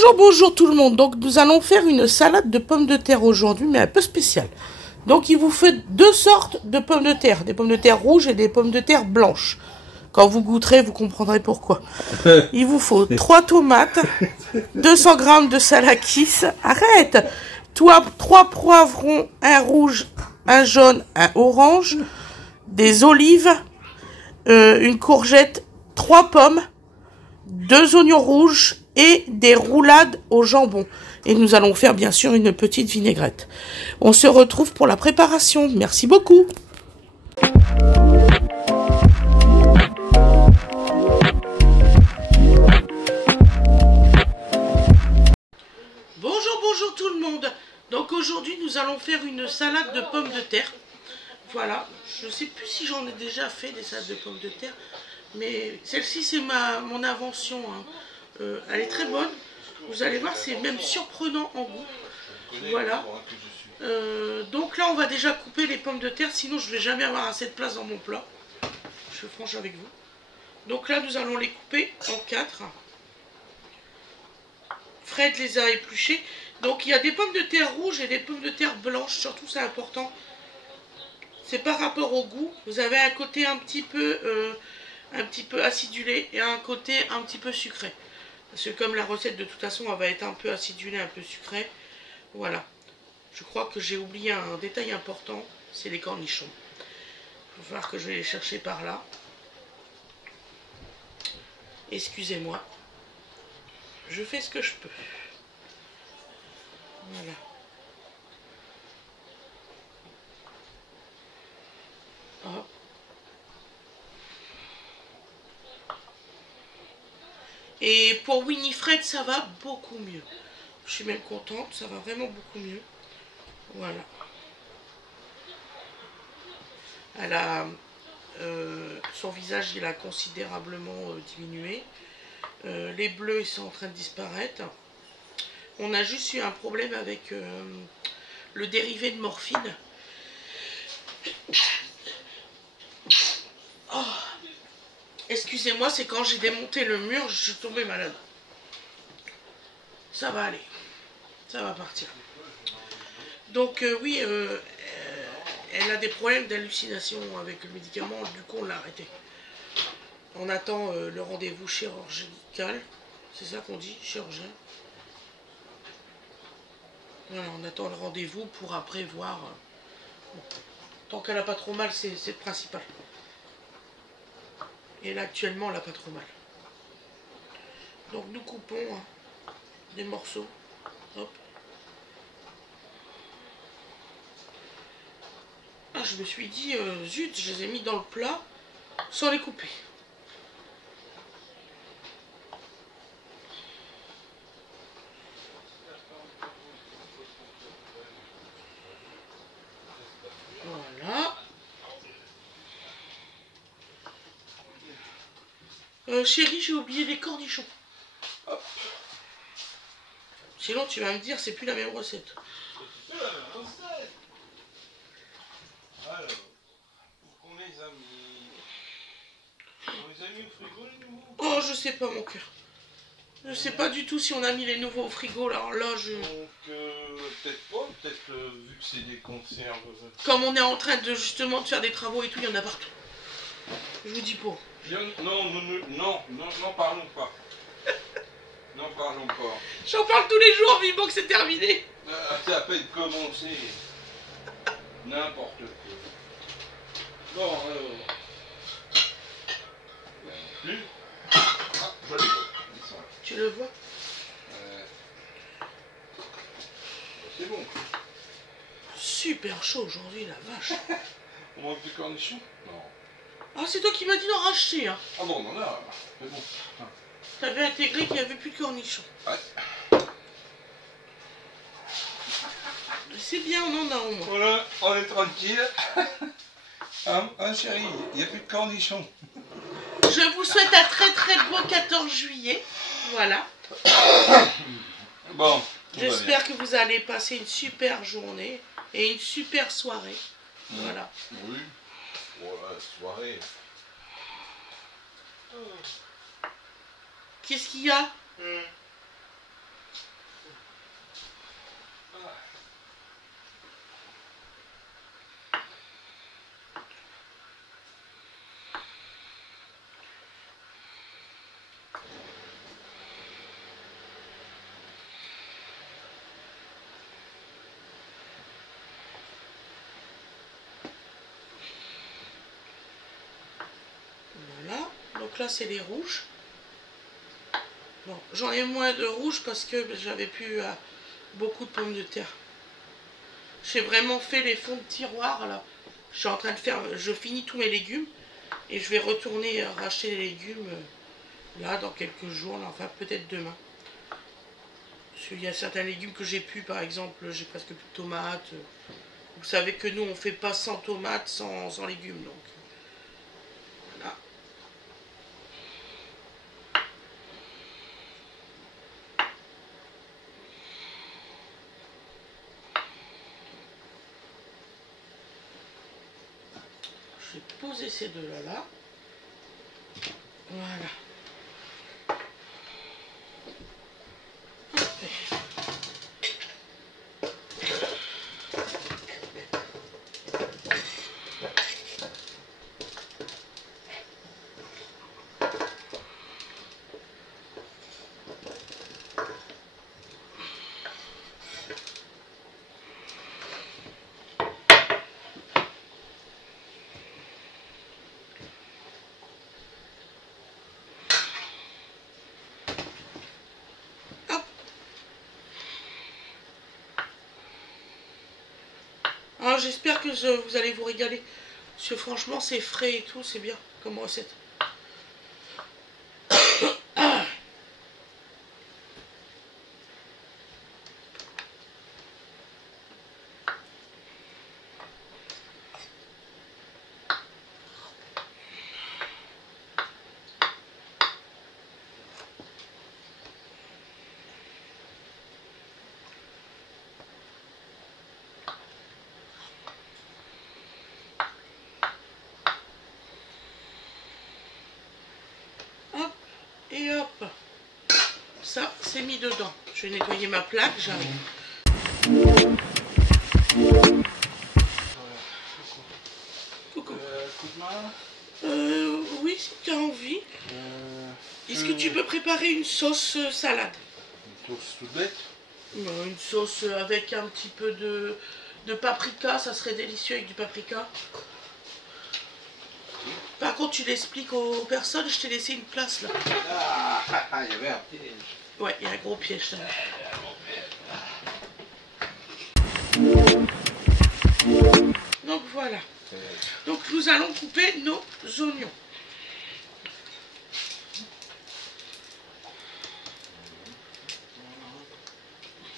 Bonjour, bonjour tout le monde. Donc nous allons faire une salade de pommes de terre aujourd'hui, mais un peu spéciale. Donc il vous faut deux sortes de pommes de terre, des pommes de terre rouges et des pommes de terre blanches. Quand vous goûterez, vous comprendrez pourquoi. Il vous faut 3 tomates, 200 g de salakis, arrête, 3 poivrons, un rouge, un jaune, un orange, des olives, une courgette, 3 pommes, 2 oignons rouges et des roulades au jambon. Et nous allons faire bien sûr une petite vinaigrette. On se retrouve pour la préparation. Merci beaucoup. Bonjour, bonjour tout le monde. Donc aujourd'hui nous allons faire une salade de pommes de terre. Voilà, je ne sais plus si j'en ai déjà fait des salades de pommes de terre, mais celle-ci c'est mon invention, hein. Elle est très bonne, vous allez voir, c'est même surprenant en goût. Voilà, donc là on va déjà couper les pommes de terre, sinon je ne vais jamais avoir assez de place dans mon plat. Je suis franche avec vous. Donc là nous allons les couper en 4. Fred les a épluchées. Donc il y a des pommes de terre rouges et des pommes de terre blanches, surtout c'est important. C'est par rapport au goût. Vous avez un côté un petit peu acidulé et un côté un petit peu sucré. Parce que comme la recette de toute façon elle va être un peu acidulée, un peu sucrée. Voilà. Je crois que j'ai oublié un détail important, c'est les cornichons. Il va falloir que je vais les chercher par là. Excusez-moi. Je fais ce que je peux. Voilà. Hop. Et pour Winifred, ça va beaucoup mieux. Je suis même contente, ça va vraiment beaucoup mieux. Voilà. Elle a, son visage, il a considérablement diminué. Les bleus, ils sont en train de disparaître. On a juste eu un problème avec le dérivé de morphine. Oh. Excusez-moi, c'est quand j'ai démonté le mur, je suis tombée malade. Ça va aller. Ça va partir. Donc oui, elle a des problèmes d'hallucination avec le médicament, du coup on l'a arrêté. On attend le rendez-vous chirurgical. C'est ça qu'on dit, chirurgien. Voilà, on attend le rendez-vous pour après voir. Bon. Tant qu'elle n'a pas trop mal, c'est le principal. Et là actuellement elle n'a pas trop mal. Donc nous coupons des morceaux. Hop. Ah, je me suis dit, zut, je les ai mis dans le plat sans les couper. Voilà. Chérie, j'ai oublié les cornichons. Hop. Sinon, tu vas me dire, c'est plus la même recette. Alors, où qu'on les a mis? On les a mis au frigo, les nouveaux? Oh, je sais pas, mon cœur. Je sais pas du tout si on a mis les nouveaux au frigo. Alors là, je... Donc, peut-être pas, peut-être vu que c'est des conserves. Comme on est en train de justement de faire des travaux et tout, il y en a partout. Je vous dis pas. Non, parlons pas. Non, parlons pas. J'en parle tous les jours, vivement que c'est terminé. Ça a peine commencé. N'importe quoi. Bon, plus. Ah, je les vois. Ils sont là. Tu le vois? C'est bon. Super chaud aujourd'hui, la vache. On manque de cornichons? Non. Ah, c'est toi qui m'as dit d'en racheter, hein. Ah bon, on en a. C'est bon. T'avais intégré qu'il n'y avait plus de cornichons. Ouais. C'est bien, on en a au moins. Voilà, on est tranquille. Hein, chérie, il n'y a plus de cornichons. Je vous souhaite un très très beau 14 juillet. Voilà. Bon. J'espère que vous allez passer une super journée et une super soirée. Voilà. Oui. Voilà, soirée. Qu'est-ce qu'il y a? Donc là, c'est les rouges. Bon, j'en ai moins de rouges parce que j'avais plus beaucoup de pommes de terre. J'ai vraiment fait les fonds de tiroir là. Je suis en train de faire, je finis tous mes légumes et je vais retourner racheter les légumes là dans quelques jours, là, enfin peut-être demain. Parce qu'il y a certains légumes que j'ai plus, par exemple, j'ai presque plus de tomates. Vous savez que nous on fait pas sans tomates, sans légumes, donc voilà. Je vais poser ces deux-là là. Voilà. Alors j'espère que vous allez vous régaler. Parce que franchement c'est frais et tout, c'est bien comme recette. Et hop, ça c'est mis dedans. Je vais nettoyer ma plaque, j'arrive. Coucou. Coup de main. Oui, si tu as envie. Est-ce que tu peux préparer une sauce salade? Une sauce toute bête. Une sauce avec un petit peu de paprika, ça serait délicieux avec du paprika. Par contre, tu l'expliques aux personnes, je t'ai laissé une place là. Ah, il y avait un piège. Ouais, il y a un gros piège là. Donc voilà. Donc nous allons couper nos oignons.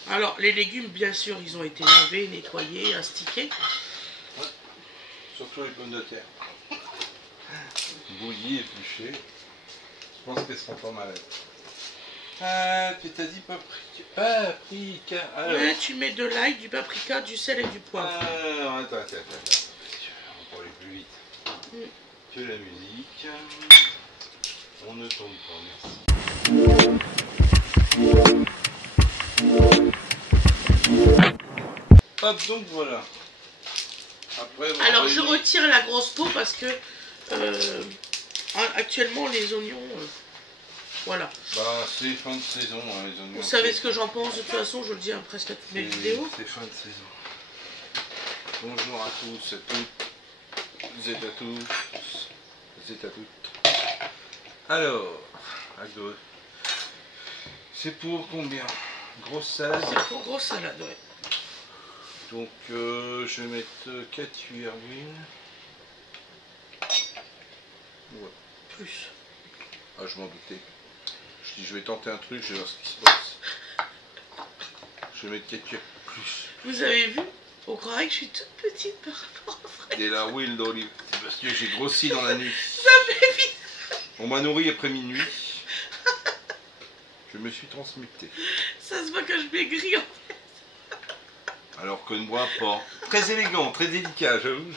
Alors les légumes, bien sûr, ils ont été lavés, nettoyés, astiqués. Ouais. Surtout les pommes de terre. Bouillies, épluchées. Je pense qu'elles seront pas malades. Ah, tu t'as dit paprika. Paprika. Alors. Ouais, tu mets de l'ail, du paprika, du sel et du poivre. Attends. On va aller plus vite. Que la musique. On ne tombe pas, merci. Hop, donc voilà. Après, alors je retire la grosse peau parce que actuellement les oignons, voilà. Bah c'est fin de saison, hein, les oignons. Vous savez ce que j'en pense, de toute façon je le dis presque à toutes mes vidéos. C'est fin de saison. Bonjour à tous, à toutes. Vous êtes à tous. Vous êtes à toutes. Alors, Agdo. C'est pour combien? Grosse salade? C'est pour grosse salade, ouais. Donc je vais mettre 4 cuillères d'huile. Ouais. Plus. Ah, je m'en doutais. Je dis je vais tenter un truc, je vais voir ce qui se passe. Je vais mettre 4 cuillères plus. Vous avez vu? On croirait que je suis toute petite par rapport au frère. Et la huile d'olive. C'est parce que j'ai grossi dans la nuit. Ça fait vite. On m'a nourri après minuit. Je me suis transmuté. Ça se voit que je maigris en fait. Alors que moi pas. Très élégant, très délicat, j'avoue,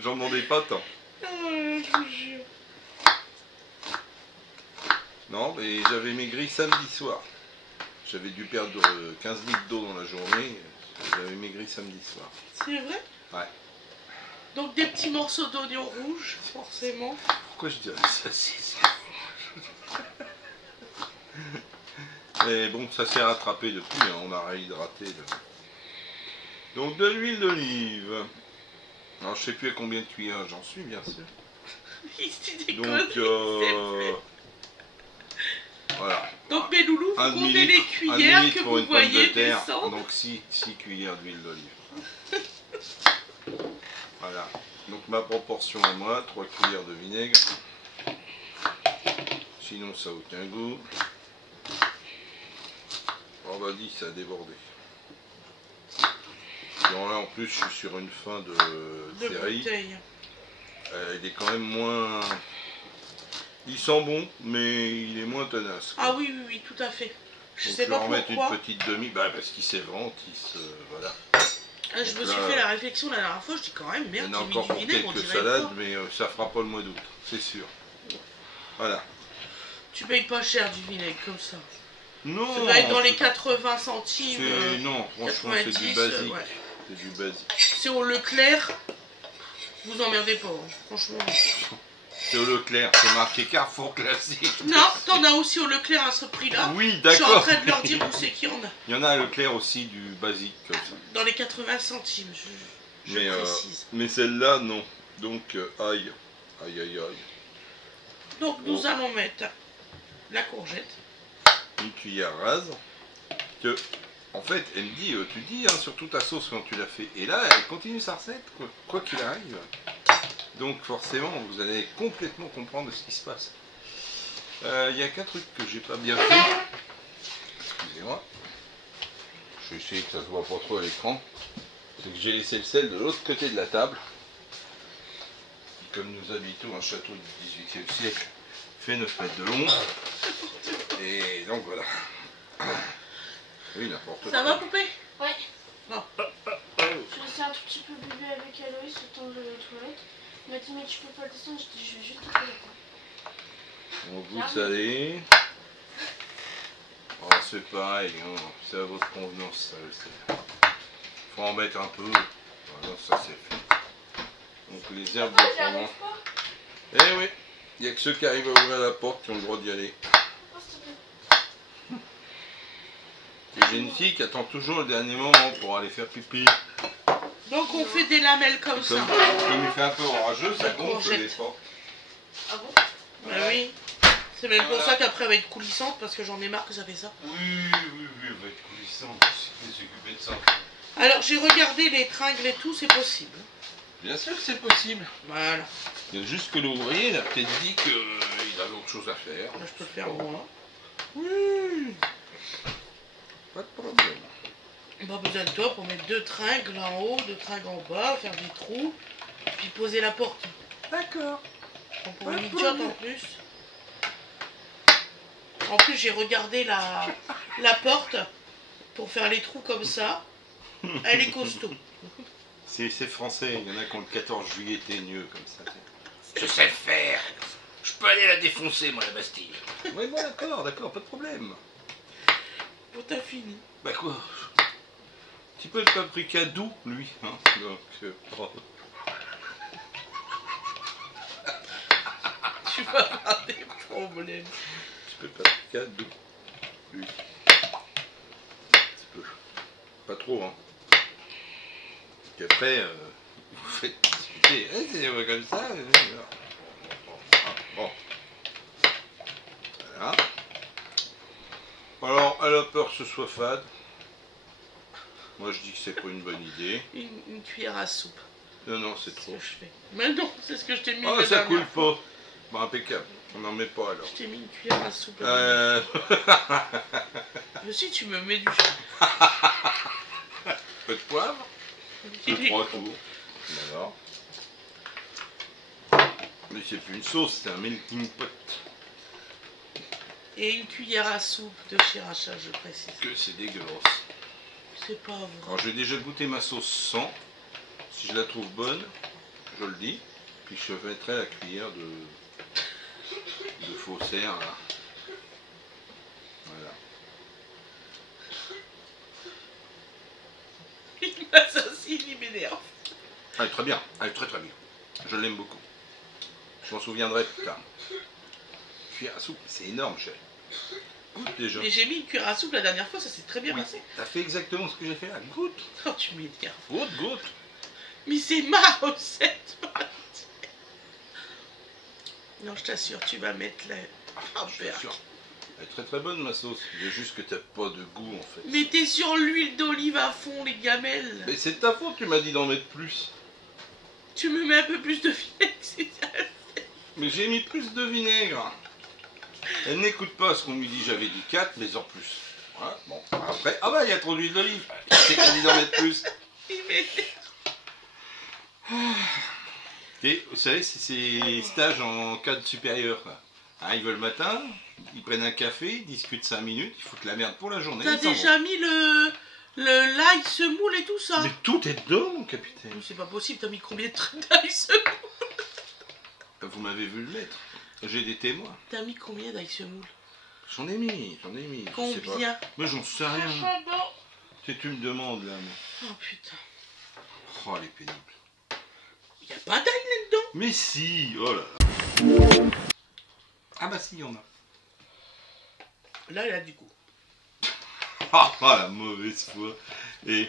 j'en demandais pas tant. Je vous jure. Non, mais j'avais maigri samedi soir. J'avais dû perdre 15 litres d'eau dans la journée. J'avais maigri samedi soir. C'est vrai? Ouais. Donc des petits morceaux d'oignon rouge, forcément. Pourquoi je dirais ça? Mais bon, ça s'est rattrapé depuis, hein, on a réhydraté. Donc de l'huile d'olive. Alors je sais plus à combien de cuillères j'en suis, bien sûr. Il se dit des Donc conneries, c'est comptez les cuillères que vous voyez terre, descendre. donc 6 cuillères d'huile d'olive. Voilà. Donc ma proportion à moi, 3 cuillères de vinaigre. Sinon ça n'a aucun goût. On va dire ça a débordé. Donc là en plus je suis sur une fin de série. Bouteille. Il est quand même moins... Il sent bon, mais il est moins tenace. Ah oui, oui, oui, tout à fait. Je Donc sais pas en mettre une pourquoi. petite demi, bah parce qu'il s'évente, voilà. Je me suis fait la réflexion la dernière fois, je dis quand même, Il y merde, en a j'ai mis encore du pour vinaigre, on quelques dirait salades, pas. mais ça fera pas le mois d'août, c'est sûr. Voilà. Tu payes pas cher du vinaigre comme ça. Non. Ça doit être dans les 80 centimes. Non, franchement c'est du 90, basique. ouais. C'est du basique. C'est au Leclerc, vous emmerdez pas, hein, franchement. C'est au Leclerc, c'est marqué Carrefour classique. Non, t'en as aussi au Leclerc à ce prix-là. Oui, Je suis en d'accord. train de leur dire où c'est qu'il y en a. Il y en a à Leclerc aussi du basique comme ça. Dans les 80 centimes, je précise. Mais celle-là, non. Donc, aïe. Aïe, aïe, aïe. Donc nous allons mettre la courgette. Une cuillère rase. Que, en fait, elle me dit, tu dis hein, sur toute ta sauce quand tu l'as fait. Et là, elle continue sa recette, quoi qu'il arrive. Donc forcément, vous allez complètement comprendre ce qui se passe. Il y a qu'un truc que j'ai pas bien fait. Excusez-moi. Je vais essayer que ça se voit pas trop à l'écran. C'est que j'ai laissé le sel de l'autre côté de la table. Qui, comme nous habitons un château du XVIIIe siècle, fait 9 mètres de long. Et donc voilà. Oui, n'importe quoi. Ça va, poupée? Ouais. Non. Je laissais un tout petit peu bébé avec Aloïs au temps de la toilette. Il m'a dit mais tu peux pas le descendre, je dis je vais juste te faire On goûte salé. Oh, c'est pareil, hein. C'est à votre convenance, ça, le sel. Faut en mettre un peu. Voilà, ça c'est fait. Donc les herbes de Provence. Eh oui, il n'y a que ceux qui arrivent à ouvrir la porte qui ont le droit d'y aller. Oh, s'il te plaît. Et j'ai une fille qui attend toujours le dernier moment pour aller faire pipi. Donc on fait des lamelles comme ça. Comme il fait un peu orageux, ça gonfle courgette. les portes. Ah bon? Bah oui. C'est même pour ça qu'après elle va être coulissante parce que j'en ai marre que ça fait ça. Oui, elle va être coulissante. Je vais s'occuper de ça. Alors j'ai regardé les tringles et tout, c'est possible. Bien sûr que c'est possible. Voilà. Il y a juste que l'ouvrier, il a peut-être dit qu'il avait autre chose à faire. Là, je peux le faire moi. Oui. Pas de problème. Pas besoin de toi pour mettre 2 tringles en haut, 2 tringles en bas, faire des trous, puis poser la porte. D'accord. Donc pour une idiote en plus. En plus j'ai regardé la porte pour faire les trous comme ça. Elle est costaud. C'est français, il y en a qui ont le 14 juillet teigneux comme ça. Je sais le faire. Je peux aller la défoncer, moi, la Bastille. Oui, bon, d'accord, pas de problème. Bon, t'as fini. Bah quoi? Un petit peu de paprika doux, lui. Hein, donc, bravo. Tu vas avoir des problèmes. Un petit peu de paprika doux, lui. Un petit peu. Pas trop, hein. Puis après, vous faites discuter. C'est comme ça. Bon. Voilà. Alors, elle a peur que ce soit fade. Moi, je dis que c'est pas une bonne idée. Une cuillère à soupe. Non, c'est C'est ce trop. que je fais. Mais non, c'est ce que je t'ai mis. Oh, la ça dernière coule fois. pas. Bon, impeccable. On n'en met pas alors. Je t'ai mis une cuillère à soupe. Mais si tu me mets du Peu de poivre. 2-3 tours. D'accord. Mais c'est plus une sauce, c'est un melting pot. Et une cuillère à soupe de sriracha, je précise. Que c'est dégueulasse. C'est pas vrai. Alors j'ai déjà goûté ma sauce sans. Si je la trouve bonne, je le dis. Puis je mettrai la cuillère de faussaire là. Voilà. Il m'assassine, il m'énerve. Elle est très bien, elle est très bien. Je l'aime beaucoup. Je m'en souviendrai plus tard. Cuillère à soupe, c'est énorme, chérie. Goûte déjà. Mais j'ai mis une cuillère à soupe la dernière fois, ça s'est très bien Oui, passé. t'as fait exactement ce que j'ai fait là. Goûte. Oh, tu m'énerves. Goûte. Mais c'est ma recette. Non, je t'assure, tu vas mettre la... Je suis sûr. Elle est très très bonne ma sauce. Il y a juste que t'as pas de goût en fait. Mettez sur l'huile d'olive à fond, les gamelles. Mais c'est ta faute, tu m'as dit d'en mettre plus. Tu me mets un peu plus de vinaigre, c'est ça. Mais j'ai mis plus de vinaigre. Elle n'écoute pas ce qu'on lui dit, j'avais dit 4, mais en plus. Voilà, bon, après, ah bah il y a trop d'huile d'olive. C'est qu'on dit d'en mettre plus. Et vous savez, c'est ces stages en cadre supérieur. Quoi. Arrivent le matin, ils prennent un café, ils discutent 5 minutes, ils foutent la merde pour la journée. T'as déjà mis l'ail semoule et tout ça? Mais tout est dedans, mon capitaine. C'est pas possible, t'as mis combien de trucs d'ail semoule? Vous m'avez vu le mettre. J'ai des témoins. T'as mis combien d'ail semoule? J'en ai mis. Je sais Combien? pas. Mais j'en sais rien. Tu me demandes là. Mais... Oh putain. Oh, elle est pénible. Y'a pas d'ail là-dedans? Mais si. Oh là là. Ah bah si, il y en a. Là, il a du goût. Ah, la mauvaise foi. Et...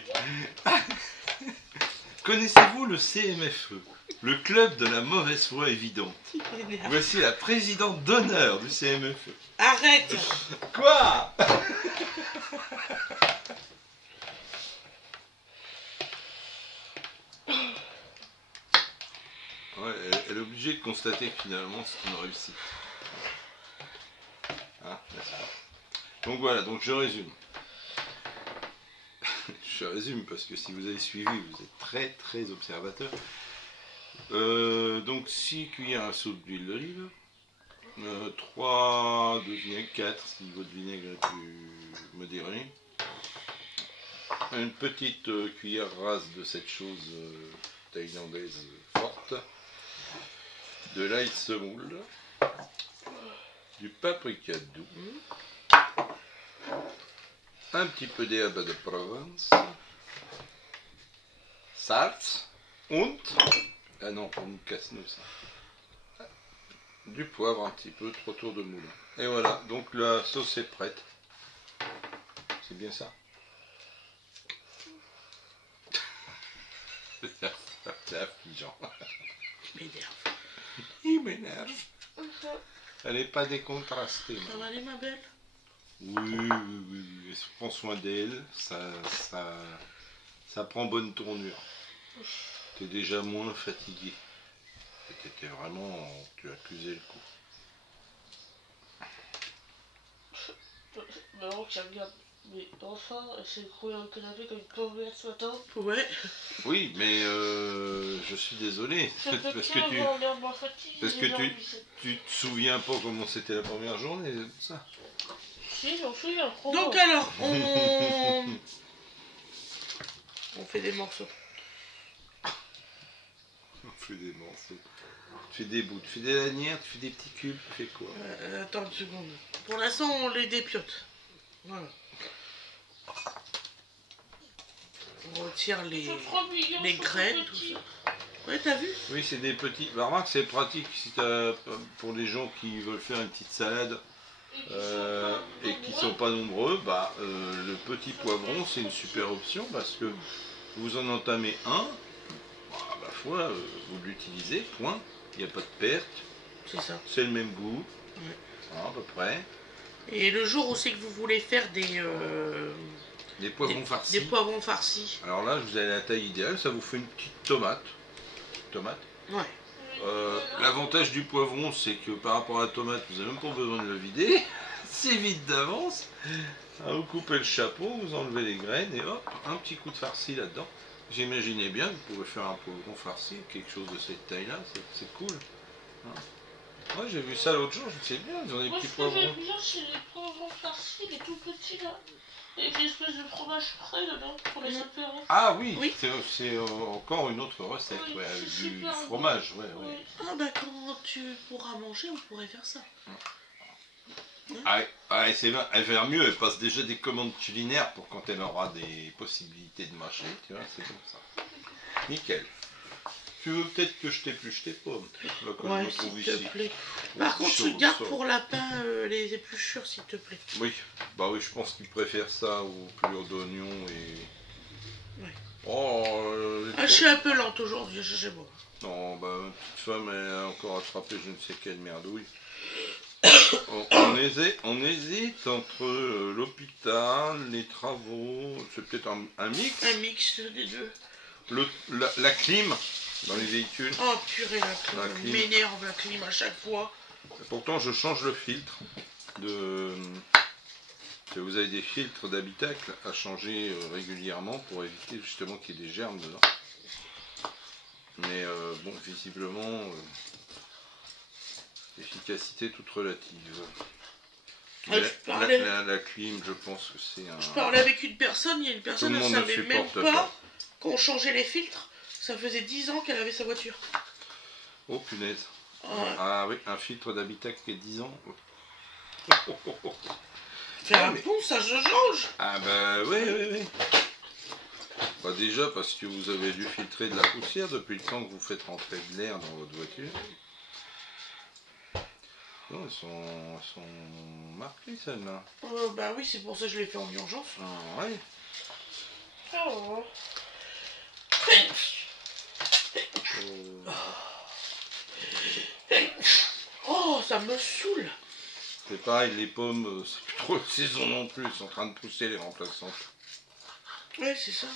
Connaissez-vous le CMFE? Le club de la mauvaise foi évidente. Voici la présidente d'honneur du CMFE. Arrête. Quoi? Ouais, elle est obligée de constater que finalement c'est une réussite. Hein, donc voilà, donc je résume. Je résume parce que si vous avez suivi, vous êtes très très observateur. Donc 6 cuillères à soupe d'huile d'olive, 3 de vinaigre, 4 si votre vinaigre est plus modéré, une petite cuillère rase de cette chose thaïlandaise forte, de l'ail semoule, du paprika doux, un petit peu d'herbe de Provence, salz, und, ah non, pour nous casse-nous ça, du poivre un petit peu, 3 tours de moulin. Et voilà, donc la sauce est prête. C'est bien ça. C'est affligeant. Il m'énerve. Il m'énerve. Elle n'est pas décontrastée. Ça va aller, ma belle? Oui. Elle prend soin d'elle. Ça prend bonne tournure. T'es déjà moins fatigué. T'étais vraiment... Tu accusais le coup. Maman qui regarde mes enfants, elle s'est écroulée dans le canapé comme une pauvre merde ce matin. Ouais. Oui, mais je suis désolé. Parce que tu te souviens pas comment c'était la première journée, c'est ça. Si, j'en souviens. Donc alors, on fait des morceaux. On fait des morceaux. Tu fais des bouts, tu fais des lanières, tu fais des petits cubes, tu fais quoi? Attends une seconde. Pour l'instant, on les dépiote. Voilà. On retire les graines, tout ça. Ouais, t'as vu? Oui, c'est des petits. Bah, remarque, c'est pratique si pour les gens qui veulent faire une petite salade et qui sont pas nombreux. Bah, le petit poivron, c'est une super option parce que vous en entamez un. Bah, ma foi, vous l'utilisez, point. Il n'y a pas de perte. C'est ça. C'est le même goût. Ouais. Voilà, à peu près. Et le jour où c'est que vous voulez faire des poivrons farcis. Des poivrons farcis. Alors là, vous avez la taille idéale, ça vous fait une petite tomate. Ouais. L'avantage du poivron, c'est que par rapport à la tomate, vous n'avez même pas besoin de le vider. C'est vite d'avance. Vous coupez le chapeau, vous enlevez les graines et hop, un petit coup de farci là-dedans. J'imaginais bien que vous pouvez faire un poivron farci, quelque chose de cette taille-là, c'est cool. Hein. Moi j'ai vu ça l'autre jour, je sais bien, ils ont des petits poivrons. Moi ce que j'aime bien c'est les poivrons farcis, les tout petits là, avec l'espèce de fromage frais dedans pour les apéros. Ah oui, oui. C'est encore une autre recette, oui, ouais, avec du super fromage, bon. ouais. Ah bah quand tu pourras manger, on pourrait faire ça. Ah, c'est bien, elle va faire mieux, elle passe déjà des commandes culinaires pour quand elle aura des possibilités de marcher, tu vois, c'est comme ça. Nickel. Tu veux peut-être que je t'épluche tes pommes? Ouais, s'il te plaît. Par contre, tu gardes pour lapin les épluchures, s'il te plaît. Oui, bah oui, je pense qu'il préfère ça aux pelures d'oignons et... Ouais. Oh, je suis un peu lente aujourd'hui, je sais pas. Non, bah, ma petite femme, elle a encore attrapé je ne sais quelle merdouille. On hésite entre l'hôpital, les travaux, c'est peut-être un mix. Un mix des deux. La clim dans les véhicules. Oh purée, la clim m'énerve, la clim à chaque fois. Et pourtant je change le filtre vous avez des filtres d'habitacle à changer régulièrement pour éviter justement qu'il y ait des germes dedans. Mais bon, visiblement, efficacité toute relative. La clim, je pense que c'est un... Je parlais avec une personne, il y a une personne, elle ne savait même pas qu'on changeait les filtres. Ça faisait 10 ans qu'elle avait sa voiture. Oh punaise. Ouais. Ah oui, un filtre d'habitacle qui a 10 ans. C'est un bon, ça je change. Ah bah oui. Bah déjà parce que vous avez dû filtrer de la poussière depuis le temps que vous faites rentrer de l'air dans votre voiture. Non, elles sont marquées celles-là. Bah oui, c'est pour ça que je l'ai fait en urgence. Ah ouais. Oh. Oh, ça me saoule. C'est pareil, les pommes, c'est plus trop saison non plus, ils sont en train de pousser les remplaçantes. Ouais, c'est ça.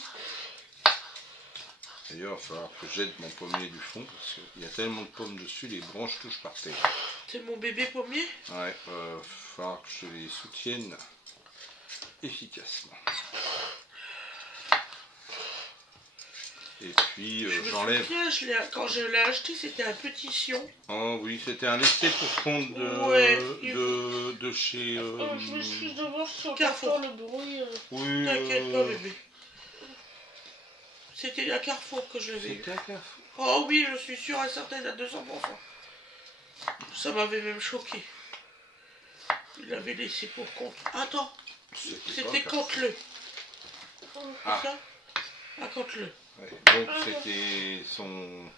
D'ailleurs, il va falloir que j'aide mon pommier du fond, parce qu'il y a tellement de pommes dessus, les branches touchent par terre. C'est mon bébé pommier? Ouais, il va falloir que je les soutienne efficacement. Et puis j'enlève. Quand je l'ai acheté, c'était un petit sion. Oh oui, c'était un laissé pour compte de chez. Je m'excuse de voir si on Carrefour. entend le bruit. Oui. T'inquiète pas, bébé. C'était à Carrefour que je l'avais eu. C'était à Carrefour. Oh oui, je suis sûre et certaine à 200%. Ça m'avait même choqué. Il l'avait laissé pour compte. Attends, c'était compte-le. Ah. Ça compte-le. Ouais, donc c'était son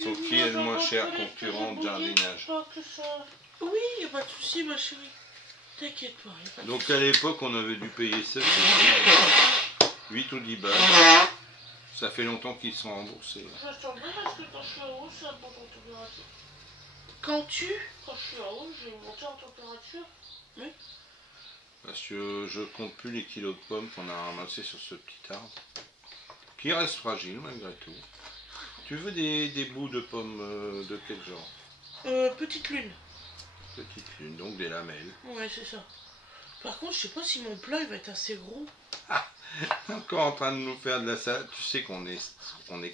qui est le moins cher concurrent de jardinage. Oui, il n'y a pas de souci, ma chérie. T'inquiète pas. Donc à l'époque, on avait dû payer ça, 8 ou 10 balles. Ça fait longtemps qu'ils sont remboursés. Ça sent bien parce que quand je suis en haut, ça monte en température. Quand je suis en haut, je vais monter en température. Oui. Parce que je compte plus les kilos de pommes qu'on a ramassés sur ce petit arbre. Qui reste fragile malgré tout. Tu veux des bouts de pommes de quel genre? Petite lune. Petite lune, donc des lamelles. Ouais, c'est ça. Par contre, je sais pas si mon plat il va être assez gros. Encore en train de nous faire de la salade. Tu sais qu'on est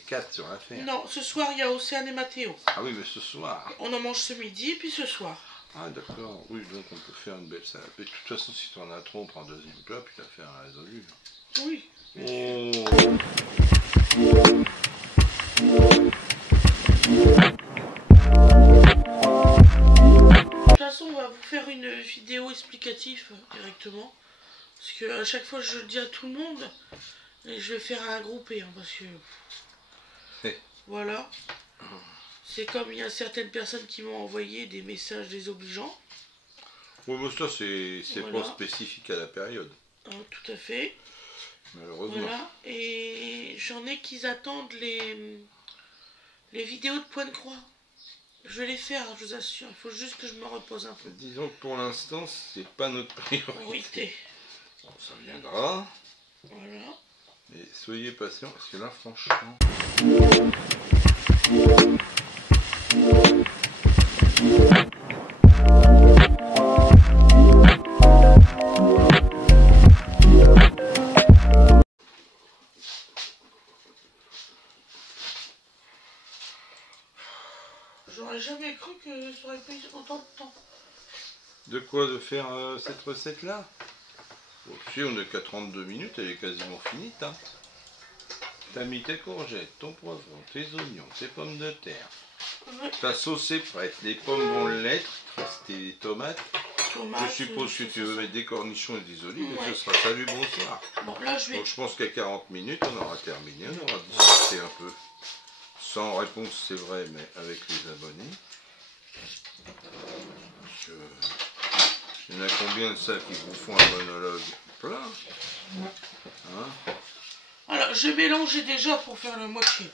4 sur l'affaire. Non, ce soir il y a Océane et Mathéo. Ah oui, mais ce soir. On en mange ce midi et puis ce soir. Ah d'accord, oui, donc on peut faire une belle salade. Mais de toute façon, si tu en as trop, on prend un deuxième plat, puis l'affaire est résolue. Oui. Oh. De toute façon, on va vous faire une vidéo explicative directement. Parce que à chaque fois, je le dis à tout le monde. Et je vais faire un groupé, hein, parce que... Voilà. C'est comme il y a certaines personnes qui m'ont envoyé des messages désobligeants. Oui, mais ça, c'est Voilà. pas spécifique à la période. Tout à fait. Malheureusement. Voilà. Et j'en ai qui attendent les vidéos de point de croix. Je vais les faire, je vous assure. Il faut juste que je me repose un peu. Disons que pour l'instant, c'est pas notre priorité. Bon, ça viendra. Voilà. Mais soyez patients, parce que là, franchement... J'aurais jamais cru que ça aurait pris autant de temps. De quoi de faire cette recette-là? Si on est qu'à 32 minutes, elle est quasiment finie. Hein. T'as mis tes courgettes, ton poivron, tes oignons, tes pommes de terre. Ta sauce est prête, les pommes vont l'être, il te reste tes tomates. Je suppose que tu veux mettre des cornichons et des olives, et ce sera salut, bonsoir. Bon, là, je vais... Donc je pense qu'à 40 minutes, on aura terminé, on aura discuté un peu. Sans réponse, c'est vrai, mais avec les abonnés. Il y en a combien de ça qui vous font un monologue? Plein. Hein? Alors, je mélangeais déjà pour faire la moitié.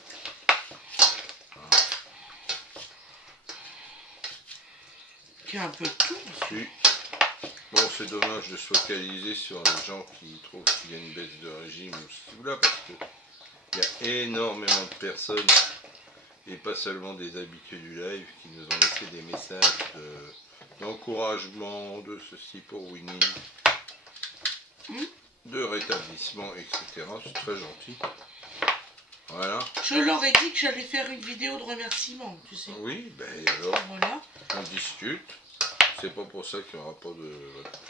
expliquer un peu tout. Si. Bon, c'est dommage de se focaliser sur les gens qui trouvent qu'il y a une baisse de régime ou là, parce qu'il y a énormément de personnes, et pas seulement des habitués du live, qui nous ont laissé des messages d'encouragement, de ceci pour Winnie, de rétablissement, etc. C'est très gentil. Voilà. Je leur ai dit que j'allais faire une vidéo de remerciement, tu sais. Oui, ben alors, voilà. On discute. C'est pas pour ça qu'il n'y aura pas de...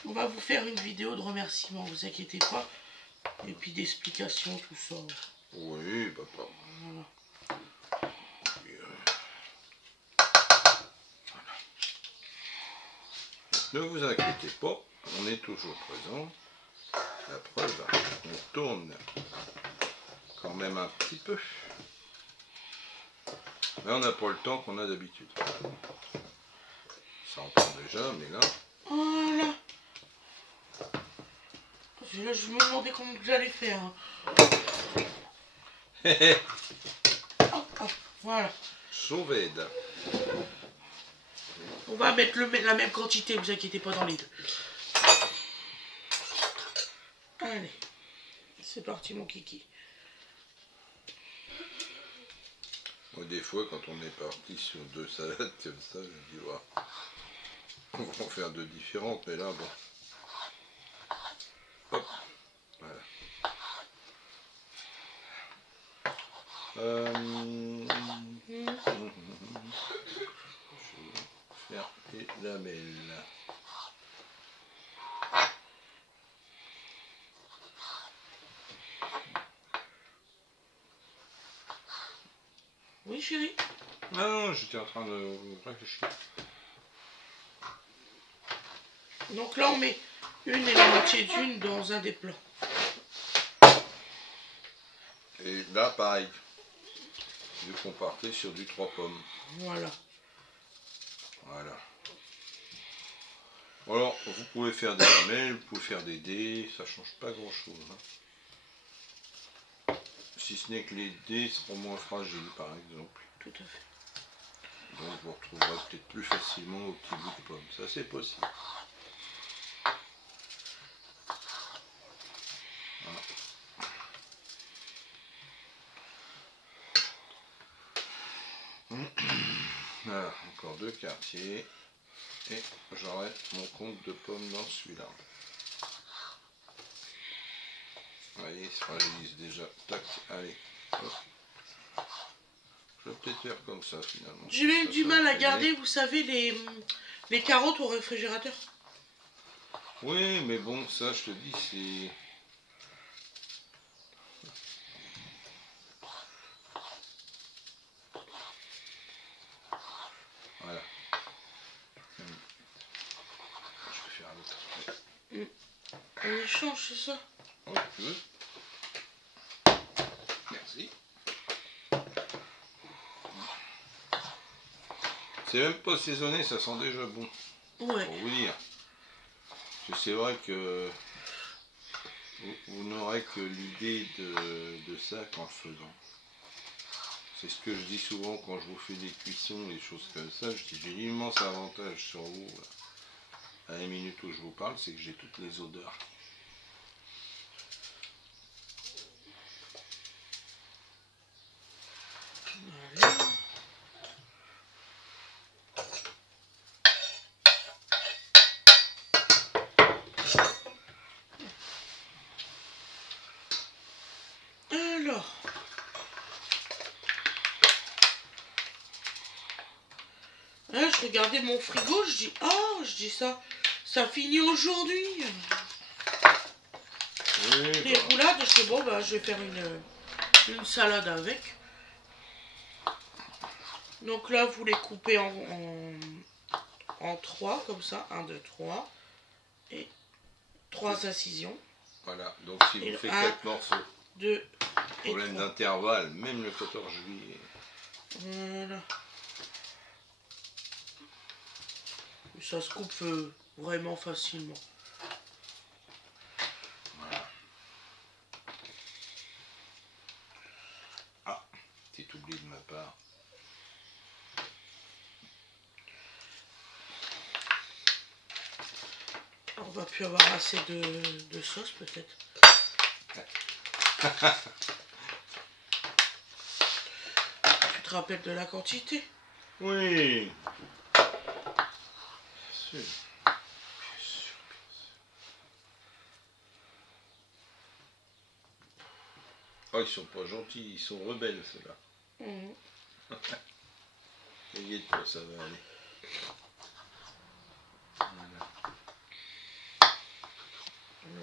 On va vous faire une vidéo de remerciement, vous inquiétez pas. Et puis d'explications, tout ça. Oui, papa. Voilà. Ne vous inquiétez pas, on est toujours présent. La preuve, on tourne quand même un petit peu. Mais on n'a pas le temps qu'on a d'habitude. Ça entend déjà, mais là... Voilà. Là, je me demandais comment j'allais faire. Hop, hop, voilà. Sauvède. On va mettre la même quantité, vous inquiétez pas dans les deux. Allez. C'est parti mon kiki. Moi, des fois, quand on est parti sur 2 salades comme ça, je me dis, ouais, on va en faire 2 différentes, mais là, bon. Hop, voilà. Je vais faire des lamelles. Oui chérie. Ah non, j'étais en train de réfléchir. Donc là on met une et la moitié d'une dans un des plats. Et là pareil. Vu qu'on partait sur du 3 pommes. Voilà. Voilà. Alors, vous pouvez faire des lamelles, vous pouvez faire des dés, ça change pas grand chose. Hein. Si ce n'est que les dés seront moins fragiles par exemple. Tout à fait. Donc vous retrouverez peut-être plus facilement au petit bout de pomme. Ça c'est possible. Voilà. Voilà, encore 2 quartiers. Et j'aurai mon compte de pommes dans celui-là. Vous voyez, il se fragilise déjà. Tac, allez. Hop. Je vais peut-être faire comme ça finalement. J'ai même du mal à garder, vous savez, les carottes au réfrigérateur. Oui, mais bon, ça je te dis, c'est... Voilà. Je vais faire un autre. On échange, c'est ça? Oh, tu veux? Merci. C'est même pas saisonné, ça sent déjà bon. Ouais. Pour vous dire. Parce que c'est vrai que vous n'aurez que l'idée de ça qu'en le faisant. C'est ce que je dis souvent quand je vous fais des cuissons, des choses comme ça. Je dis j'ai l'immense avantage sur vous, à la minute où je vous parle, c'est que j'ai toutes les odeurs. Voilà. Alors. Là, je regardais mon frigo, je dis, oh, je dis ça finit aujourd'hui. Oui, Les roulades, je dis, bon, bah, je vais faire une salade avec. Donc là, vous les coupez en 3, comme ça, 1, 2, 3. Et 3 incisions. voilà, donc si vous faites 4 morceaux, 2 et problème 3. d'intervalle, même le 14 juillet. Voilà. Et ça se coupe vraiment facilement. Voilà. Ah, petit oubli de ma part. On va plus avoir assez de sauce peut-être. Tu te rappelles de la quantité? Oui. Bien sûr. Bien sûr. Oh, ils sont pas gentils, ils sont rebelles, ceux-là. T'inquiète pas, ça va aller. Voilà.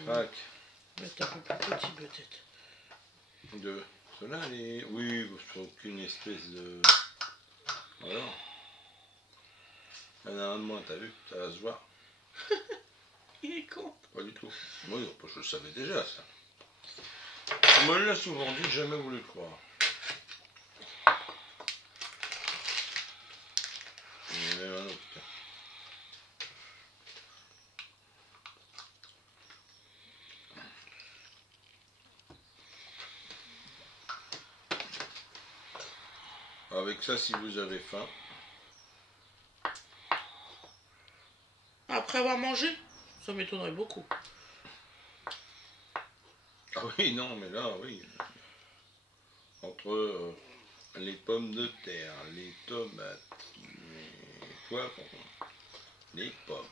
Crac. Mettre un peu plus petit peut-être. De ceux-là, les... Oui, je aucune espèce de... Voilà. Il y en a un de moins, t'as vu? Ça va se voir. Il est con. Pas du tout. Moi, non, je le savais déjà, ça. On me l'a souvent dit, jamais voulu le croire. Il y en a un autre. Avec ça, si vous avez faim. Après avoir mangé, ça m'étonnerait beaucoup. Ah oui, non, mais là, oui. Entre les pommes de terre, les tomates, les poivrons, les pommes,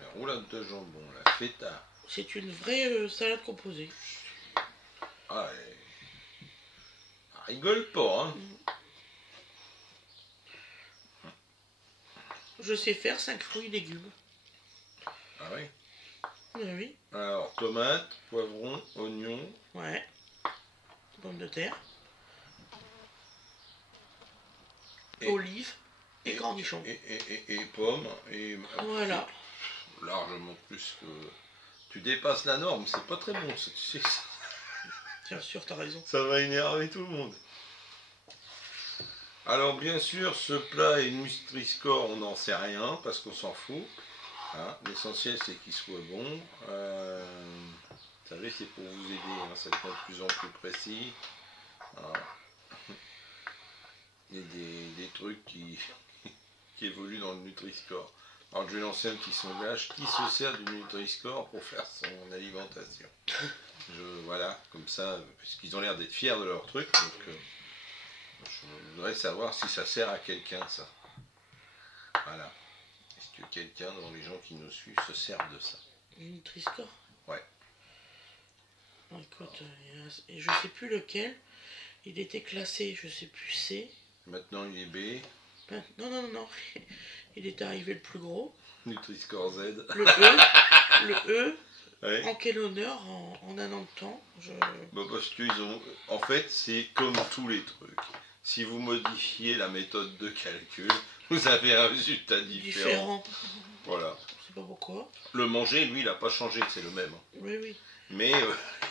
la roulade de jambon, la feta. C'est une vraie salade composée. Ah, rigole pas, hein. Je sais faire 5 fruits et légumes. Ah oui. Oui. Alors, tomates, poivrons, oignons. Ouais. Pommes de terre. Olives et cornichons. Et pommes. Et voilà. Largement plus que... Tu dépasses la norme, c'est pas très bon, ça, tu sais. Bien sûr, t'as raison. Ça va énerver tout le monde. Alors, bien sûr, ce plat est Nutri-Score, on n'en sait rien, parce qu'on s'en fout. Hein, l'essentiel, c'est qu'il soit bon. Vous savez, c'est pour vous aider, hein, ça devient de plus en plus précis. Hein. Il y a des trucs qui évoluent dans le Nutri-Score. Alors, je vais lancer un petit sondage. Qui se sert du Nutri-Score pour faire son alimentation? Voilà, comme ça, puisqu'ils ont l'air d'être fiers de leur truc. Donc, je voudrais savoir si ça sert à quelqu'un, ça. Voilà. Est-ce que quelqu'un dans les gens qui nous suivent se sert de ça? Nutri-Score? Ouais. Écoute, et je sais plus lequel. Il était classé, je sais plus C. Maintenant il est B. Non. Il était arrivé le plus gros. Nutri-Score Z. Le E. Ouais. En quel honneur en un an de temps Bah parce qu'ils ont... En fait, c'est comme tous les trucs. Si vous modifiez la méthode de calcul, vous avez un résultat différent. Voilà. Je sais pas pourquoi. Le manger, lui, il n'a pas changé, c'est le même. Oui. Mais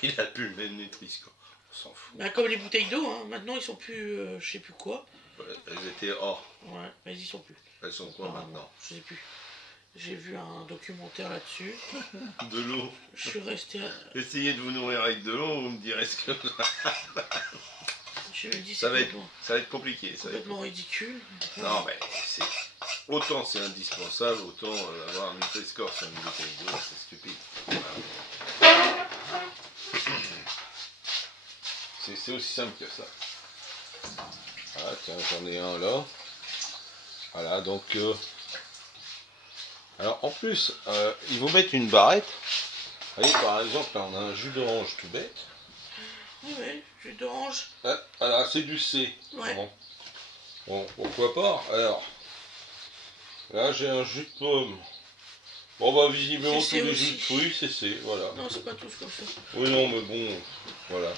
il a plus le même Nutri-Score. On s'en fout. Bah, comme les bouteilles d'eau, hein. Maintenant ils sont plus, je sais plus quoi. Elles étaient or. Ouais, mais ils y sont plus. Elles sont quoi maintenant? Je sais plus. J'ai vu un documentaire là-dessus. De l'eau. Je suis resté à... Essayez de vous nourrir avec de l'eau, vous me direz ce que... Je me dis, ça va être compliqué. C'est complètement ridicule. Non, mais c'est... Autant c'est indispensable, autant avoir un Nutri-Score sur une bouteille d'eau, c'est stupide. Voilà. C'est aussi simple que ça. Voilà, tiens, j'en ai un là. Voilà, donc... Alors, en plus, ils vous mettent une barrette. Vous voyez, par exemple, là, on a un jus d'orange tout bête. Oui, jus d'orange. Alors, c'est du C. Ouais. Bon, pourquoi pas. Alors, là, j'ai un jus de pomme. Bon, bah, visiblement, tous les jus de fruits, c'est C, voilà. Non, c'est pas tous comme ça. Oui, non, mais bon, voilà.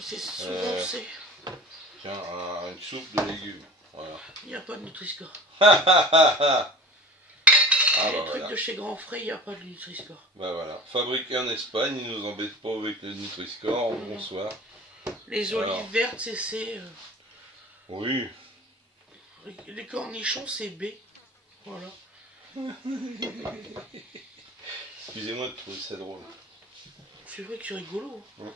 C'est souvent C. Tiens, une soupe de légumes, voilà. Il n'y a pas de Nutri-Score. Les trucs voilà. de chez Grand Frais, il n'y a pas de Nutri-Score. Bah voilà, fabriqué en Espagne, ils nous embêtent pas avec le Nutri-Score, bonsoir. Les olives vertes, c'est C. Oui. Les cornichons, c'est B. Voilà. Excusez-moi de trouver ça drôle. C'est vrai que c'est rigolo. Mm.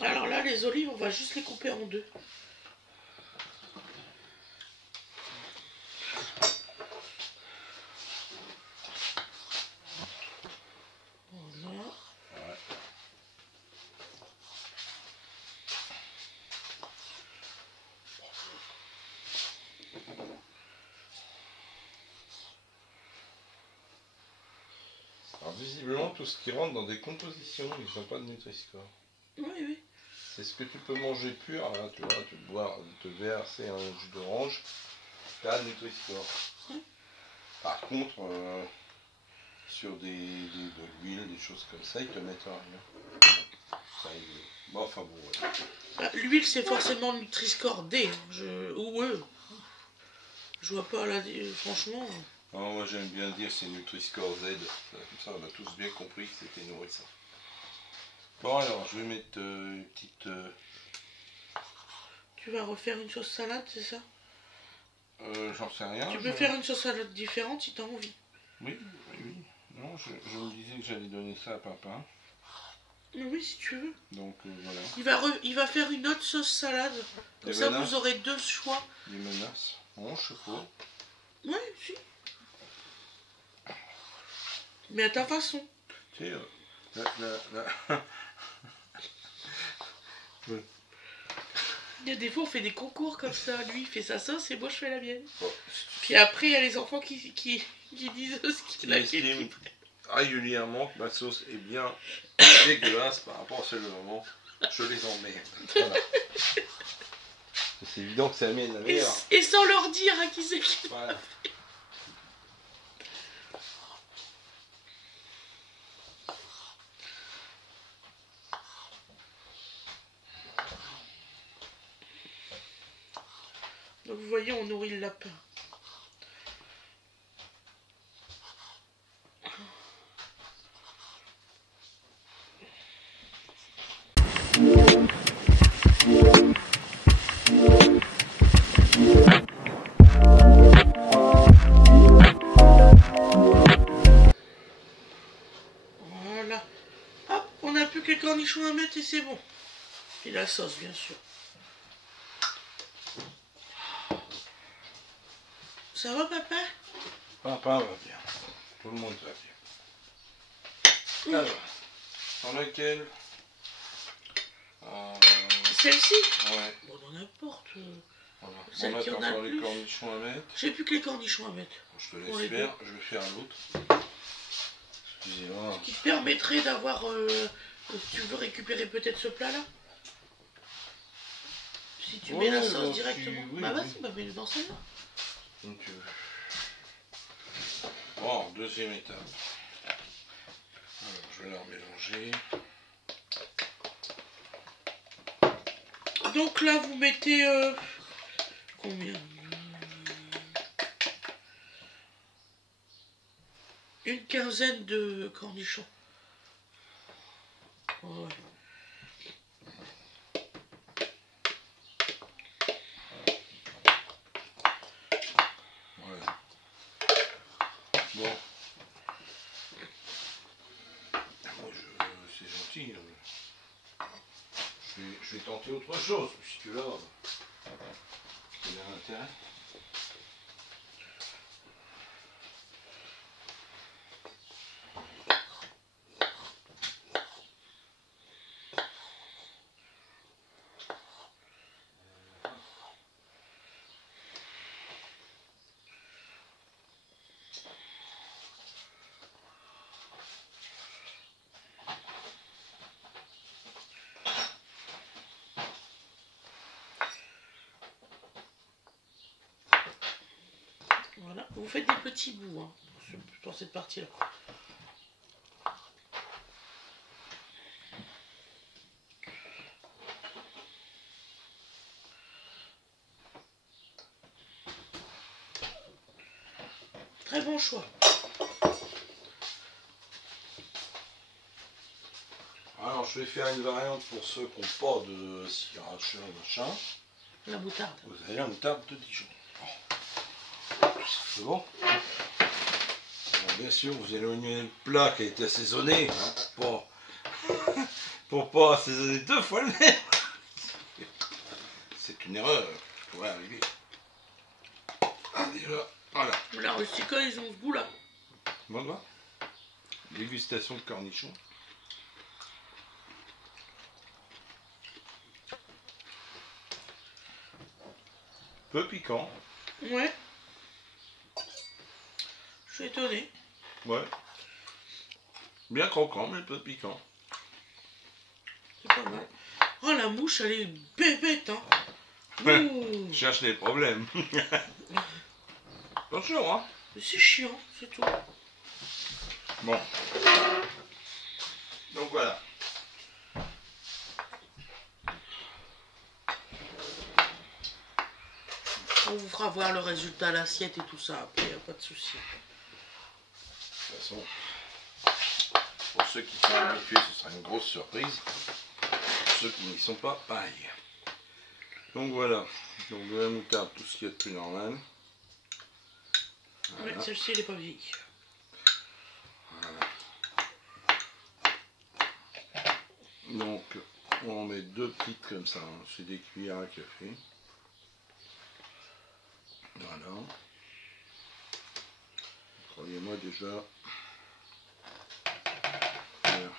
Alors là, les olives, on va juste les couper en deux. Alors, visiblement, tout ce qui rentre dans des compositions, ils n'ont pas de Nutri-Score. Oui, oui. C'est ce que tu peux manger pur, là, tu vois, te verser un jus d'orange, t'as le Nutri-Score. Par contre, sur de l'huile, des choses comme ça, ils te mettent rien. Ça, bon, enfin bon, ouais. Bah, l'huile, c'est forcément Nutri-Score D. Hein. Ou E. Je vois pas là, franchement. Non, moi j'aime bien dire c'est Nutri-Score Z. Comme ça, on a tous bien compris que c'était nourrissant. Bon, alors, je vais mettre une petite... Tu vas refaire une sauce salade, c'est ça? J'en sais rien. Tu peux faire une sauce salade différente si tu as envie. Oui, oui, oui. Non, je me disais que j'allais donner ça à papa. Oui, si tu veux. Donc voilà. Il va faire une autre sauce salade. Comme ça, vous aurez deux choix. Des menaces. Bon, je sais pas. Oui, si. Mais à ta façon. Tu sais, ouais. Il y a des fois, on fait des concours comme ça. Lui, il fait sa sauce et moi, je fais la mienne. Bon. Puis après, il y a les enfants qui disent ce qu'il a fait. Régulièrement que ma sauce est bien dégueulasse par rapport à celle de maman, je les emmerde. Voilà. C'est évident que c'est la mienne la meilleure. Et sans leur dire à qui c'est qui. Voilà. Donc vous voyez, on nourrit le lapin. Voilà. Hop, on n'a plus que les cornichons à mettre et c'est bon. Et la sauce, bien sûr. Ça va, papa? Papa va bien. Tout le monde va bien. Alors, dans laquelle celle-ci? Ouais. Bon, dans n'importe. Voilà. Celle qui en a le plus. Les cornichons à mettre. J'ai plus que les cornichons à mettre. Je te laisse faire, je vais faire l'autre. Excusez-moi. Ce qui te permettrait d'avoir... si tu veux récupérer peut-être ce plat-là. Si tu mets la sauce directement. Oui, bah vas-y, bah mets-le dans celle-là. Comme tu veux. Bon, deuxième étape. Alors, je vais la mélanger. Donc là, vous mettez... combien? Une quinzaine de cornichons. Ouais. Voilà. Bon. Moi, c'est gentil. Je vais tenter autre chose, puisque là, il y a un intérêt. Voilà, vous faites des petits bouts hein, pour cette partie-là. Très bon choix. Alors, je vais faire une variante pour ceux qui n'ont pas de sriracha machin. La moutarde. Vous avez la moutarde de Dijon. C'est bon. Alors, bien sûr, vous éloignez le plat qui a été assaisonné hein, pour pas assaisonner deux fois le même. C'est une erreur qui pourrait arriver. Ah, déjà, voilà. La rustica, ils ont ce goût-là. Bon, bah. Dégustation de cornichons. Peu piquant. Ouais. Je suis étonné. Ouais. Bien croquant, mais peu piquant. C'est pas mal. Oh, la mouche, elle est bébête, hein. Ouh. Cherche des problèmes. Attention, hein. Mais c'est chiant, c'est tout. Bon. Donc voilà. On vous fera voir le résultat à l'assiette et tout ça, après, y a pas de souci. De toute façon, pour ceux qui sont habitués, ce sera une grosse surprise. Pour ceux qui n'y sont pas, pareil. Donc voilà. Donc de la moutarde, tout ce qu'il y a de plus normal. Voilà. Ouais, celle-ci, elle est pas vieille. Voilà. Donc, on en met 2 petites comme ça. Hein. C'est des cuillères à café. Voilà. Croyez-moi déjà. Voilà.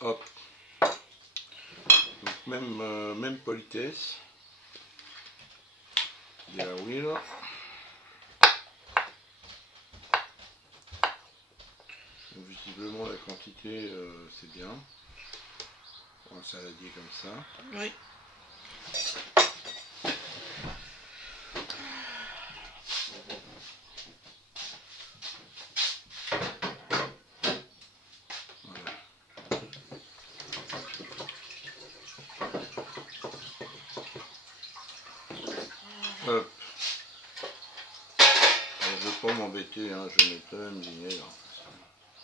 Hop. Donc même politesse. Il y a la huile. Donc, visiblement la quantité c'est bien. Pour un saladier comme ça. Oui. Hop. Alors, je ne veux pas m'embêter, hein, je mets quand même vinaigre.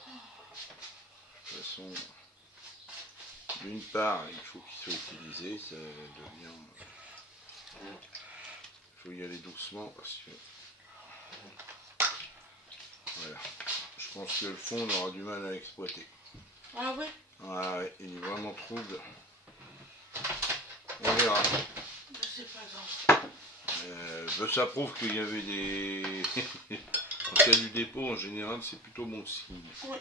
De toute façon, d'une part, il faut qu'il soit utilisé, ça devient... Il faut y aller doucement parce que... Voilà. Je pense que le fond, on aura du mal à exploiter. Ah ouais? Ah ouais, il est vraiment trouble. On verra. C'est pas grave. Ça prouve qu'il y avait des... En cas du dépôt, en général, c'est plutôt bon signe. Ouais.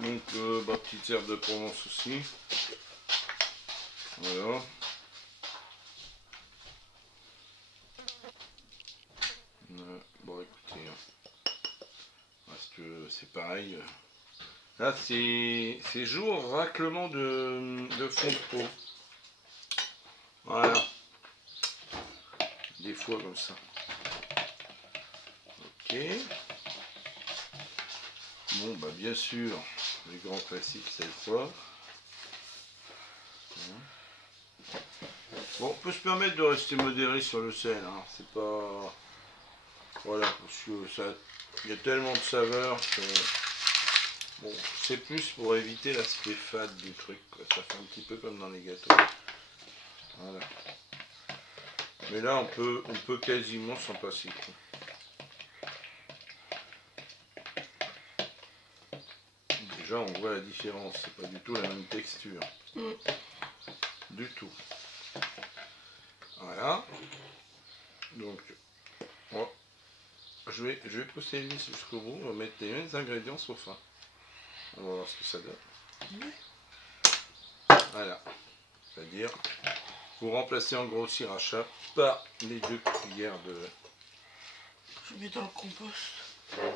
Donc, petite herbe de Provence aussi. Voilà. Bon, écoutez, hein. Parce que c'est pareil. Là, c'est jour raclement de fond de peau. Voilà. Des fois comme ça. Ok. Bon, bah bien sûr, les grands classiques, c'est le poivre. Bon, on peut se permettre de rester modéré sur le sel, hein. C'est pas... Voilà, parce que ça... Il y a tellement de saveurs que... Bon, c'est plus pour éviter l'aspect fade du truc, quoi. Ça fait un petit peu comme dans les gâteaux. Voilà. Mais là, on peut quasiment s'en passer, quoi. Déjà, on voit la différence. C'est pas du tout la même texture. Du tout. Voilà. Donc, bon, je vais pousser l'huile jusqu'au bout. On va mettre les mêmes ingrédients sauf un. On va voir ce que ça donne. Voilà. C'est-à-dire, vous remplacez en gros sriracha par les 2 cuillères de... Je mets dans le compost. Voilà.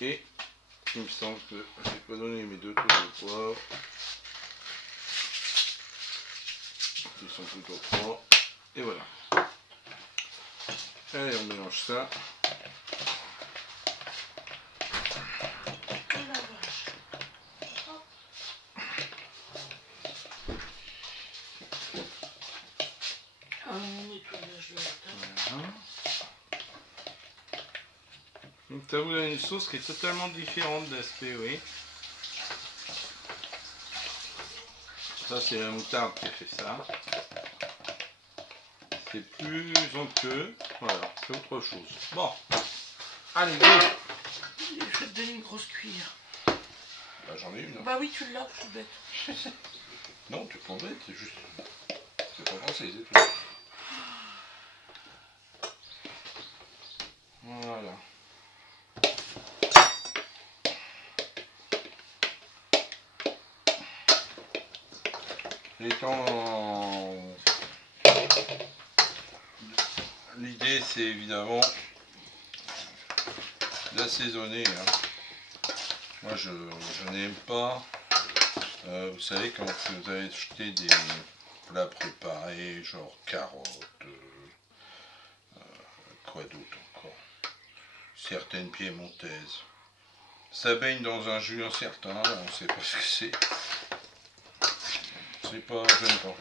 Et il me semble que je n'ai pas donné mes 2 tours de poivre. Ils sont plutôt forts. Et voilà. Allez, on mélange ça. Donc ça vous donne une sauce qui est totalement différente d'aspect, oui. Ça c'est la moutarde qui a fait ça. C'est plus onctueux. Voilà, c'est autre chose. Bon. Allez, go. Je vais te donner une grosse cuillère. Bah j'en ai une. Hein. Bah oui, tu l'as, je suis bête. Non, tu es pas bête, c'est juste... C'est pas français, c'est tout. Voilà. Étant l'idée c'est évidemment d'assaisonner. Hein. Moi je n'aime pas, vous savez, quand vous avez acheté des plats préparés, genre carottes, quoi d'autre encore, certaines piémontaises. Ça baigne dans un jus incertain, on ne sait pas ce que c'est. C'est pas, j'aime pas.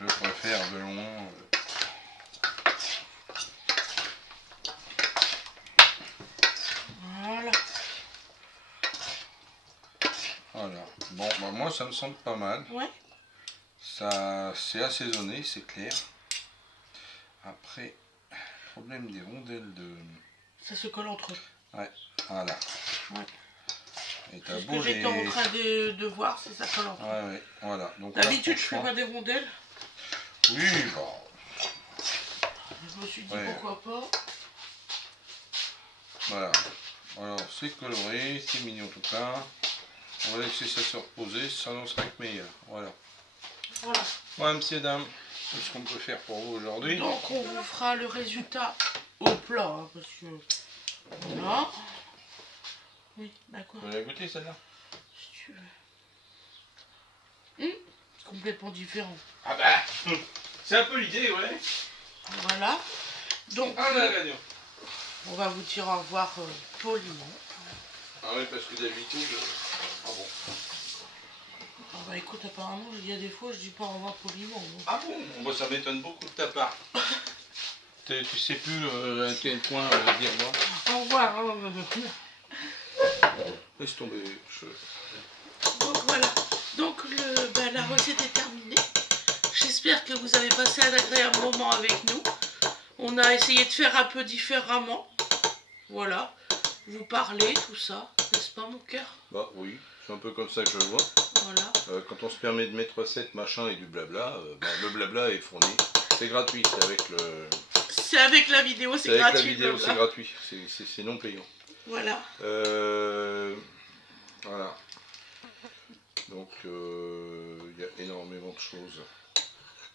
Je préfère de loin. Voilà. Voilà. Bon, bah moi ça me semble pas mal. Ouais. Ça, c'est assaisonné, c'est clair. Après, problème des rondelles de. Ça se colle entre eux. Ouais, voilà. Ouais. Et C'est t'as ce beau que j'étais les. en train de voir, c'est ça colle entre eux. Ouais, ouais, voilà. Donc là, D'habitude, je fais franchement- pas des rondelles. Oui, bon. Je me suis dit Ouais. pourquoi pas. Voilà. Alors, c'est coloré, c'est mignon tout ça. On va laisser ça se reposer, ça n'en sera que meilleur. Voilà. Voilà. Voilà, monsieur, dame, c'est ce qu'on peut faire pour vous aujourd'hui. Donc on vous fera le résultat au plat, hein, parce que voilà. Oui, d'accord. Vous l'avez goûté celle-là? Si tu veux. C'est complètement différent. Ah bah, c'est un peu l'idée, ouais. Voilà. Donc Ah là, gagnant. on va vous dire au revoir poliment. Ah oui, parce que d'habitude... Ah bon. Ah bah écoute, apparemment, il y a des fois je dis pas au revoir poliment. Donc. Ah bon? Bon, ça m'étonne beaucoup de ta part. Tu sais plus à quel point dire moi. Au revoir. Laisse tomber. Donc voilà. Donc la recette est terminée. J'espère que vous avez passé un agréable moment avec nous. On a essayé de faire un peu différemment. Voilà. Vous parlez, tout ça. N'est-ce pas, mon cœur? Bah oui, c'est un peu comme ça que je le vois. Voilà. Quand on se permet de mettre recettes, machin et du blabla, bah, le blabla est fourni. C'est gratuit, c'est avec le... C'est avec la vidéo, c'est avec gratuit. la vidéo, blabla. c'est gratuit. C'est non payant. Voilà. Voilà. Donc, il y a énormément de choses.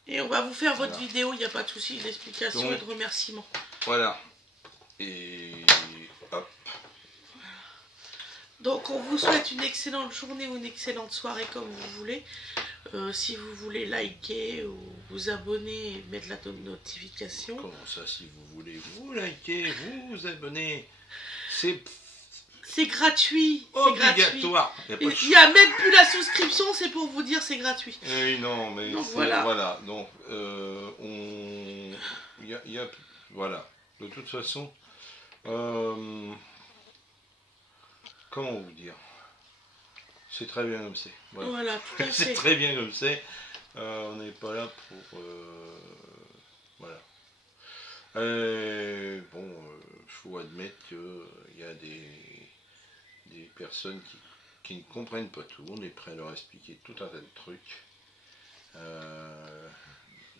Et on va vous faire votre Voilà. vidéo, il n'y a pas de souci, d'explication Donc, et de remerciement. Voilà. Et hop. Donc on vous souhaite une excellente journée ou une excellente soirée comme vous voulez. Si vous voulez liker ou vous abonner et mettre la notification. Comment ça, si vous voulez vous liker, vous abonner, c'est C'est gratuit. C'est gratuit. obligatoire. Il n'y a même plus la souscription, c'est pour vous dire c'est gratuit. Oui, non, mais Donc, voilà. voilà. Donc, voilà. De toute façon, comment vous dire? C'est très bien comme c'est. Voilà. Voilà, tout à C'est fait. très bien comme c'est. On n'est pas là pour... voilà. Bon, faut admettre qu'il y a des personnes qui ne comprennent pas tout. On est prêt à leur expliquer tout un tas de trucs.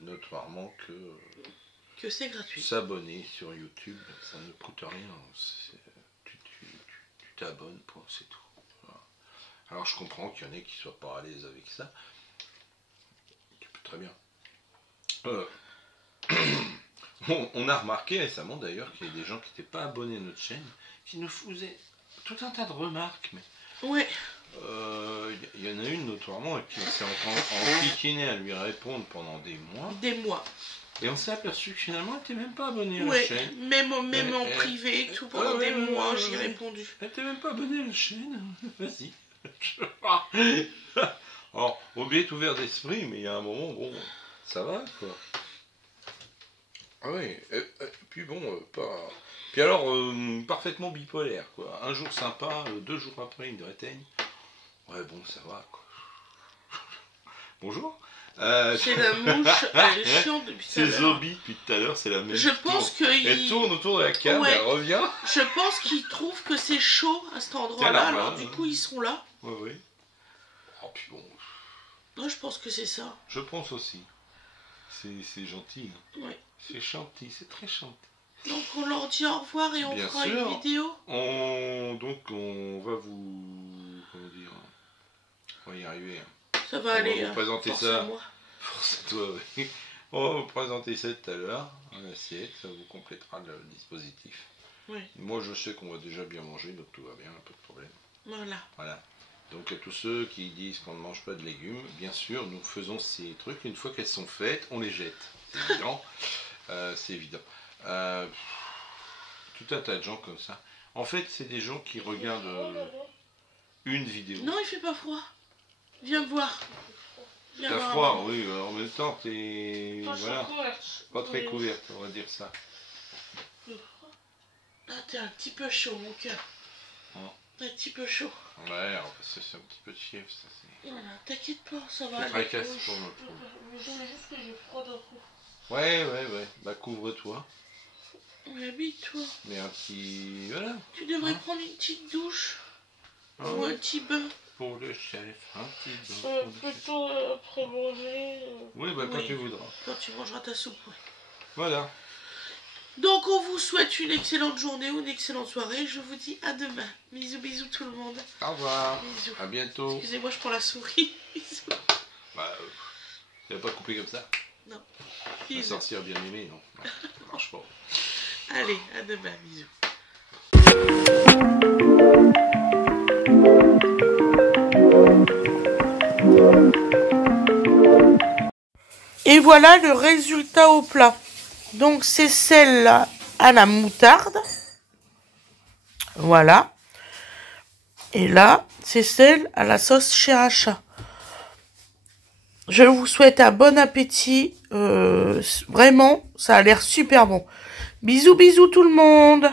Notoirement Que c'est gratuit. s'abonner sur YouTube, ça ne coûte rien. Tu t'abonnes, point, c'est tout. Voilà. Alors je comprends qu'il y en ait qui ne soient pas à l'aise avec ça. Tu peux très bien. On a remarqué récemment d'ailleurs qu'il y a des gens qui n'étaient pas abonnés à notre chaîne, qui nous faisaient tout un tas de remarques. Mais Ouais. il y en a une notoirement qui s'est enquiquinée à lui répondre pendant des mois. Des mois. Et on s'est aperçu que finalement elle n'était même pas abonnée à la Ouais. chaîne. Même en privé et tout, pendant des mois, j'y ai répondu. Elle n'était même pas abonnée à la chaîne. Vas-y. Alors, on est ouvert d'esprit, mais il y a un moment, bon, ça va quoi. Ah oui, puis bon, pas. Puis alors, parfaitement bipolaire quoi. Un jour sympa, 2 jours après, il me réteigne. Ouais, bon, ça va quoi. Bonjour. C'est la mouche, elle est chiante depuis tout à C'est l'heure. Zombie depuis tout à l'heure, c'est la même. Je pense qu'il... Elle tourne autour de la cave, Ouais. elle revient. Je pense qu'ils trouvent que c'est chaud à cet Tiens, endroit-là, là, alors là, du là. coup ils seront là. Ouais, oui. Oh, puis bon, Moi je pense que c'est ça. je pense aussi. C'est gentil. Ouais. C'est gentil, c'est très gentil. Donc on leur dit au revoir et on Bien fera sûr. une vidéo. Donc on va vous... Comment dire? On va y arriver. Ça va On va aller. vous présenter force ça. à moi. Force à toi, oui. On On va vous présenter ça tout à l'heure, en assiette, ça vous complétera le dispositif. Oui. Moi je sais qu'on va déjà bien manger, donc tout va bien, pas de problème. Voilà. Donc à tous ceux qui disent qu'on ne mange pas de légumes, bien sûr, nous faisons ces trucs, une fois qu'elles sont faites, on les jette. C'est évident. C'est évident. Tout un tas de gens comme ça. En fait, c'est des gens qui regardent une vidéo. Non, il fait pas froid. Viens voir. T'as froid, oui, en même temps, t'es... Voilà, couverte. pas très couverte, on va dire ça. Ah, t'es un petit peu chaud, mon cœur. Un petit peu chaud. Ouais, c'est un petit peu de fièvre, ça c'est... Voilà, t'inquiète pas, ça va C'est aller. tracasse pour notre coup. Mais je mets juste que j'ai froid d'un coup. Ouais. Bah couvre-toi. Mais habille-toi. Mais un petit... Voilà. Tu devrais prendre une petite douche. Ou un petit bain. Pour le chef, un petit bain. pour le chef. Plutôt après manger. Oui, bah quand tu voudras. Quand tu mangeras ta soupe, oui. Voilà. Donc on vous souhaite une excellente journée ou une excellente soirée. Je vous dis à demain. Bisous, bisous tout le monde. Au revoir. Bisous. À bientôt. Excusez-moi, je prends la souris. Bisous. Bah, tu vas pas couper comme ça? Non. La Bisous. sorcière bien aimée, non. Ça marche pas. Allez, à demain. Bisous. Et voilà le résultat au plat. Donc c'est celle à la moutarde. Voilà. Et là, c'est celle à la sauce sriracha. Je vous souhaite un bon appétit. Vraiment, ça a l'air super bon. Bisous, bisous tout le monde.